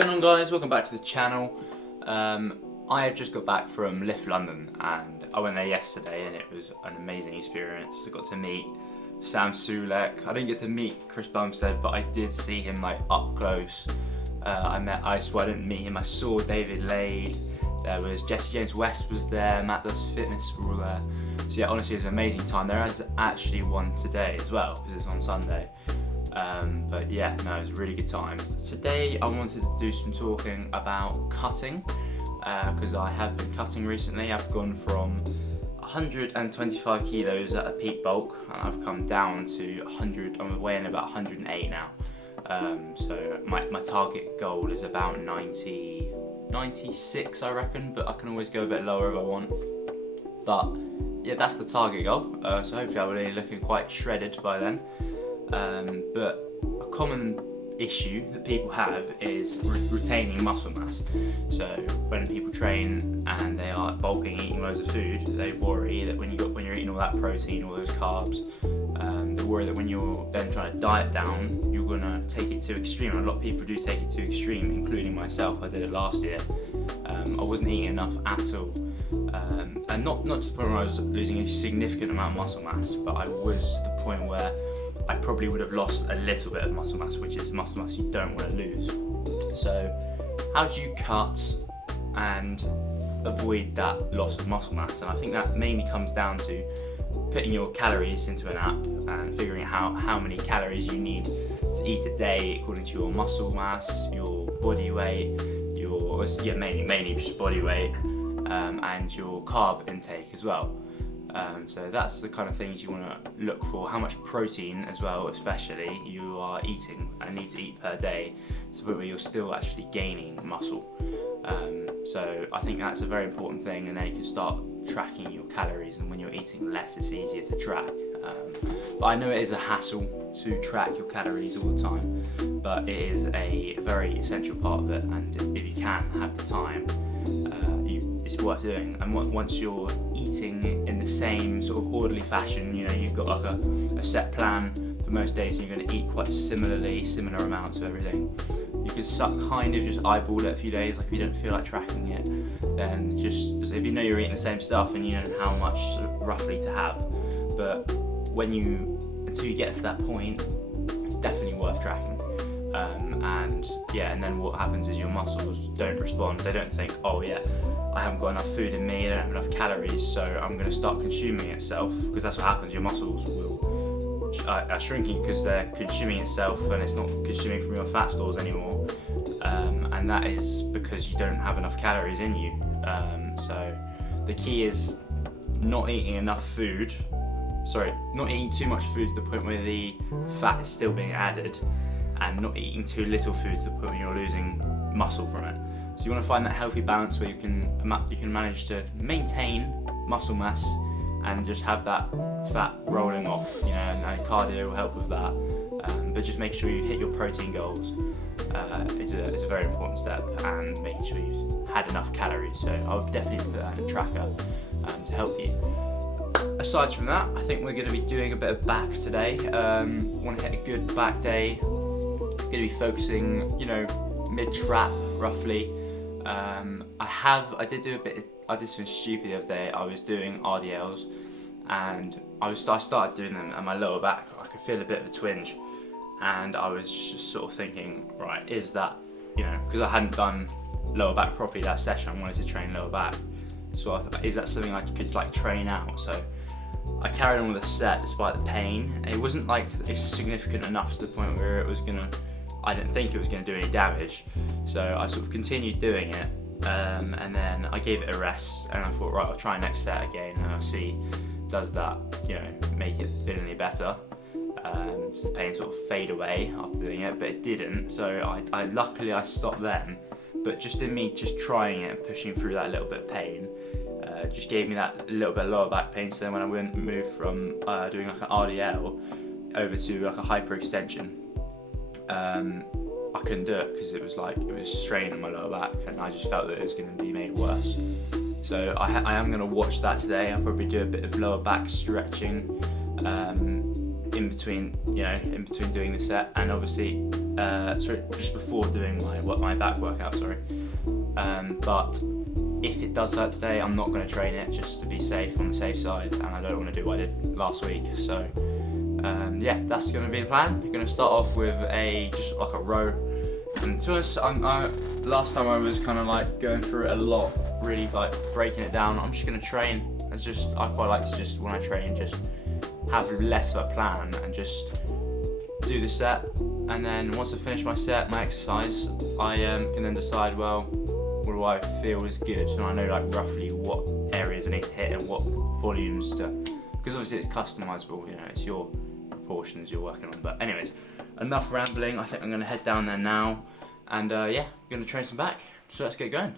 going on, guys? Welcome back to the channel. I have just got back from Lift London and I went there yesterday and it was an amazing experience. I got to meet Sam Sulek. I didn't get to meet Chris Bumstead, but I did see him like up close. I didn't meet him. I saw David Lade. There was Jesse James West was there. Matt Does Fitness were all there. So yeah, honestly, it was an amazing time. There is actually one today as well because it's on Sunday. But yeah, no, it was a really good time. Today I wanted to do some talking about cutting because I have been cutting recently. I've gone from 125 kilos at a peak bulk and I've come down to 100. I'm weighing about 108 now. So my target goal is about 96, I reckon, but I can always go a bit lower if I want. But yeah, that's the target goal. So hopefully I will be looking quite shredded by then. But a common issue that people have is retaining muscle mass. So when people train and they are bulking, eating loads of food, they worry that when you're eating all that protein, all those carbs, they worry that when you're then trying to diet down, you're gonna take it to extreme. And a lot of people do take it to extreme, including myself. I did it last year. I wasn't eating enough at all. And not to the point where I was losing a significant amount of muscle mass, but I was to the point where I probably would have lost a little bit of muscle mass, which is muscle mass you don't want to lose. So how do you cut and avoid that loss of muscle mass? And I think that mainly comes down to putting your calories into an app and figuring out how many calories you need to eat a day according to your muscle mass, your body weight, mainly just body weight, and your carb intake as well. So that's the kind of things you want to look for. How much protein as well, especially, you are eating and need to eat per day, so that you're still actually gaining muscle. So I think that's a very important thing, and then you can start tracking your calories, and when you're eating less, it's easier to track. But I know it is a hassle to track your calories all the time, but it is a very essential part of it, and if you can have the time, it's worth doing. And once you're eating in the same sort of orderly fashion, you've got like a set plan for most days, and you're going to eat quite similar amounts of everything. You can kind of just eyeball it a few days, like if you don't feel like tracking it, then just if you know you're eating the same stuff and you know how much roughly to have. But until you get to that point, it's definitely worth tracking. And then what happens is your muscles don't respond. They don't think, oh yeah, I haven't got enough food in me, I don't have enough calories, so I'm going to start consuming itself, because that's what happens. Your muscles are shrinking because they're consuming itself, and it's not consuming from your fat stores anymore, and that is because you don't have enough calories in you. So the key is not eating not eating too much food to the point where the fat is still being added, and not eating too little food to the point where you're losing muscle from it. So you want to find that healthy balance where you can manage to maintain muscle mass and just have that fat rolling off, and cardio will help with that. But just make sure you hit your protein goals is a very important step, and making sure you've had enough calories. So I would definitely put that in a tracker to help you. Aside from that, I think we're going to be doing a bit of back today. Want to hit a good back day. Going to be focusing, mid-trap roughly. I did something stupid the other day. I was doing RDLs, and I started doing them, and my lower back, I could feel a bit of a twinge, and I was just sort of thinking, right, is that, because I hadn't done lower back properly that session, I wanted to train lower back, so I thought, is that something I could train out? So I carried on with the set despite the pain, and it wasn't it's significant enough to the point where I didn't think it was going to do any damage, so I sort of continued doing it, and then I gave it a rest, and I thought, right, I'll try next set again, and I'll see, does that, make it feel any better? Does the pain sort of fade away after doing it? But it didn't, so luckily I stopped then, but just in me just trying it and pushing through that little bit of pain, just gave me that little bit of lower back pain, so then when I moved from doing like an RDL over to like a hyperextension, I couldn't do it because it was straining my lower back, and I just felt that it was going to be made worse. So I am going to watch that today. I'll probably do a bit of lower back stretching in between doing the set, and obviously sorry, just before doing my back workout. Sorry, but if it does hurt today, I'm not going to train it just to be safe, on the safe side, and I don't want to do what I did last week. So yeah, that's going to be the plan. We're going to start off with just like a row. And to us, last time I was kind of like going through it a lot, really like breaking it down. I'm just going to train. I quite like to just, when I train, just have less of a plan and just do the set. And then once I finish my set, my exercise, I can then decide, well, what do I feel is good? And I know like roughly what areas I need to hit and what volumes to, because obviously it's customizable, you know, it's your proportions you're working on. But anyways, enough rambling. I think I'm going to head down there now, and yeah, I'm going to train some back. So let's get going.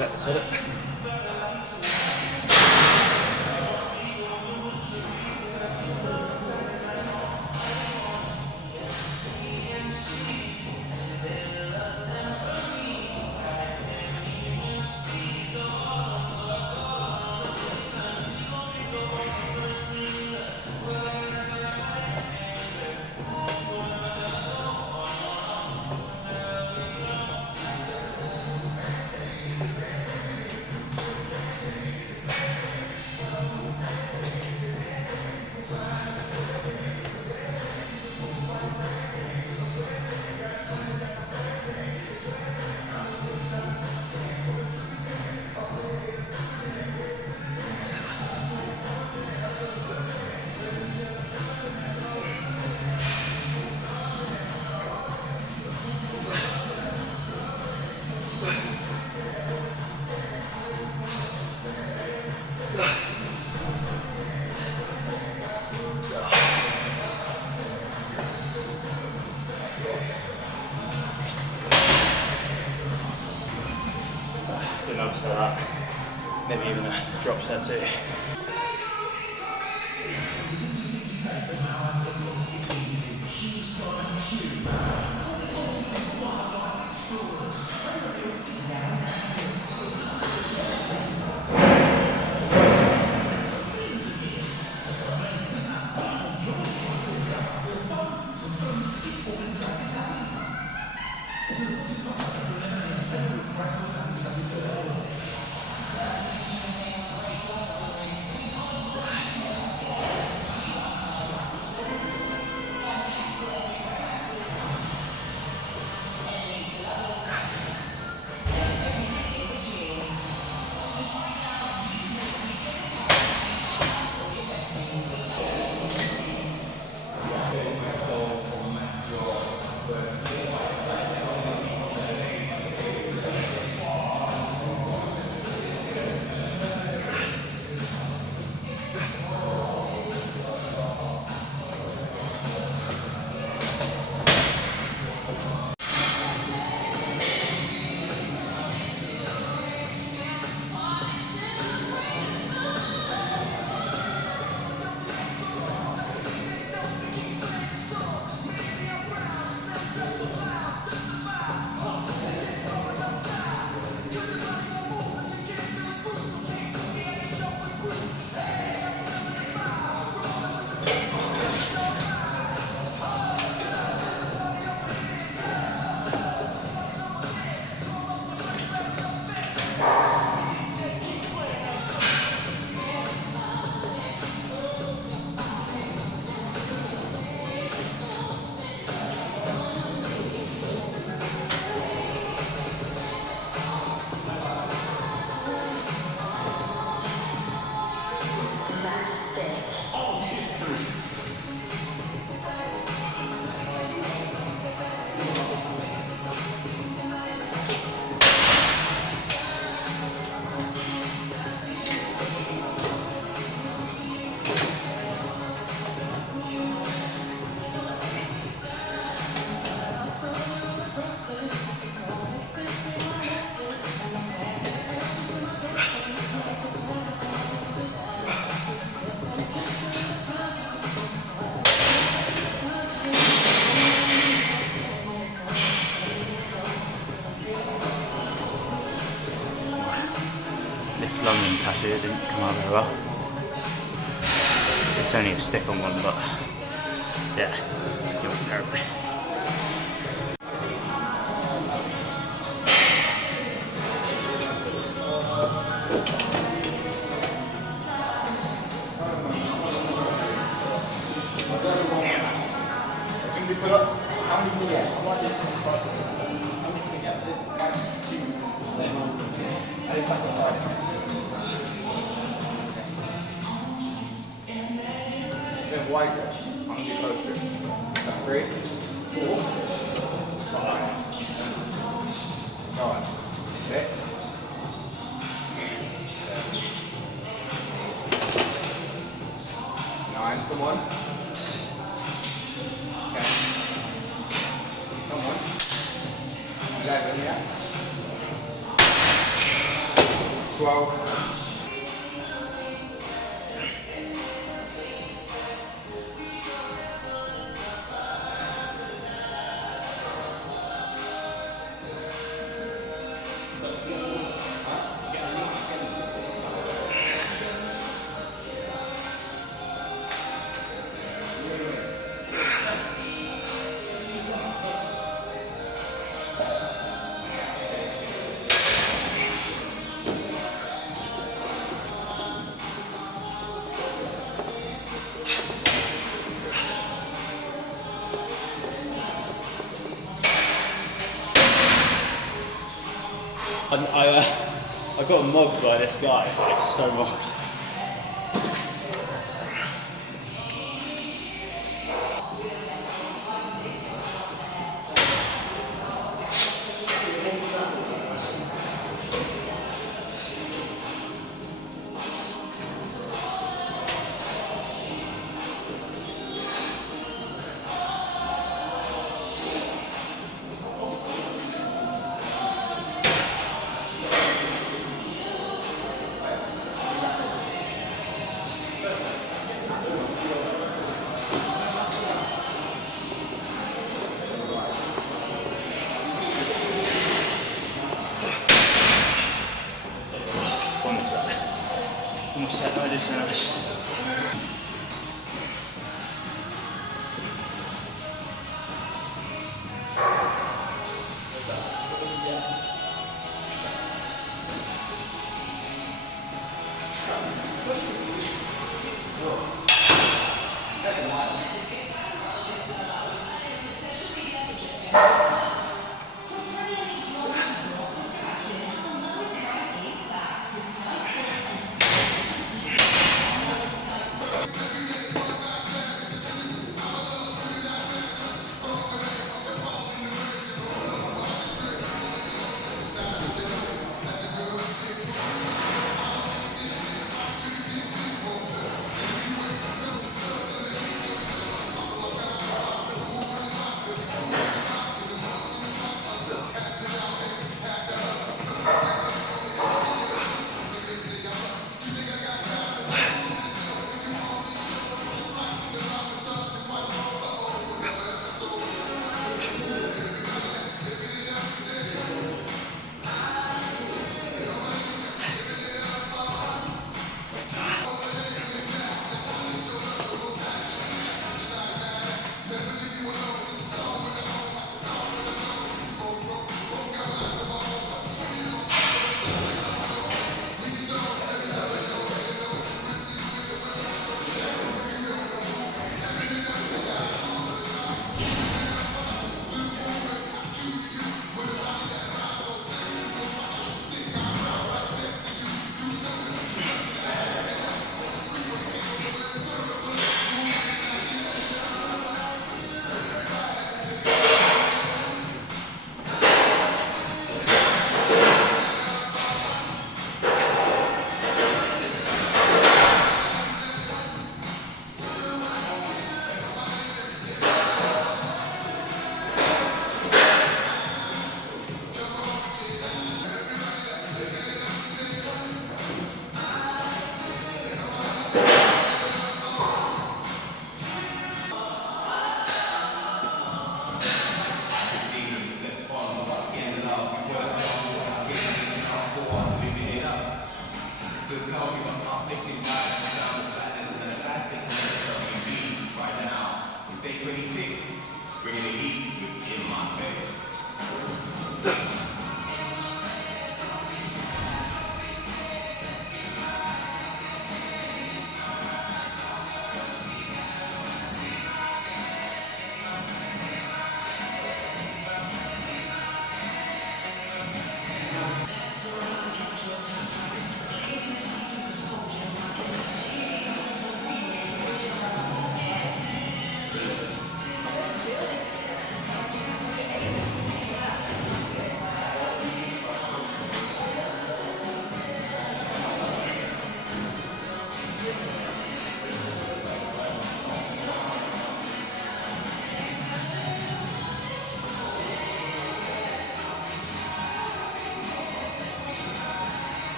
set, set it. Do another set of that. Maybe even a drop set too. London tattoo didn't come out very well. It's only a stick on one, but yeah, it went terribly. Why is that? I'm going to be close to it. 3, 4, 5. Alright. 6. 9. Come on. Okay. Come on. 11, yeah. 12. I got mobbed by this guy, like so much. Almost set, I just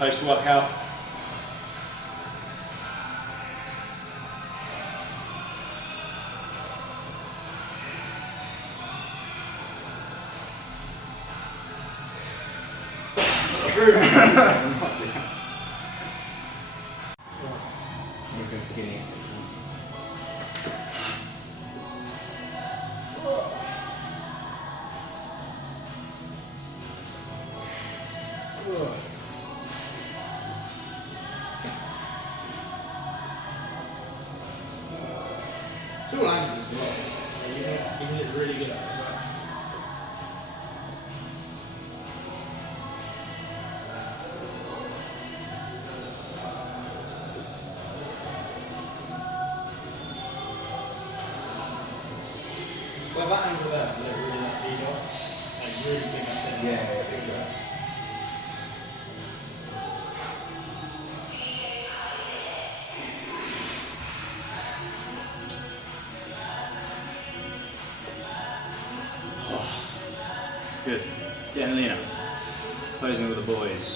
Post workout. Looking skinny. It's all angles as well. You can get really good at it as well. Well, that angle there, I don't really like lead off. Like really big up there. Yeah, big reps. Good. Getting leaner. Posing with the boys.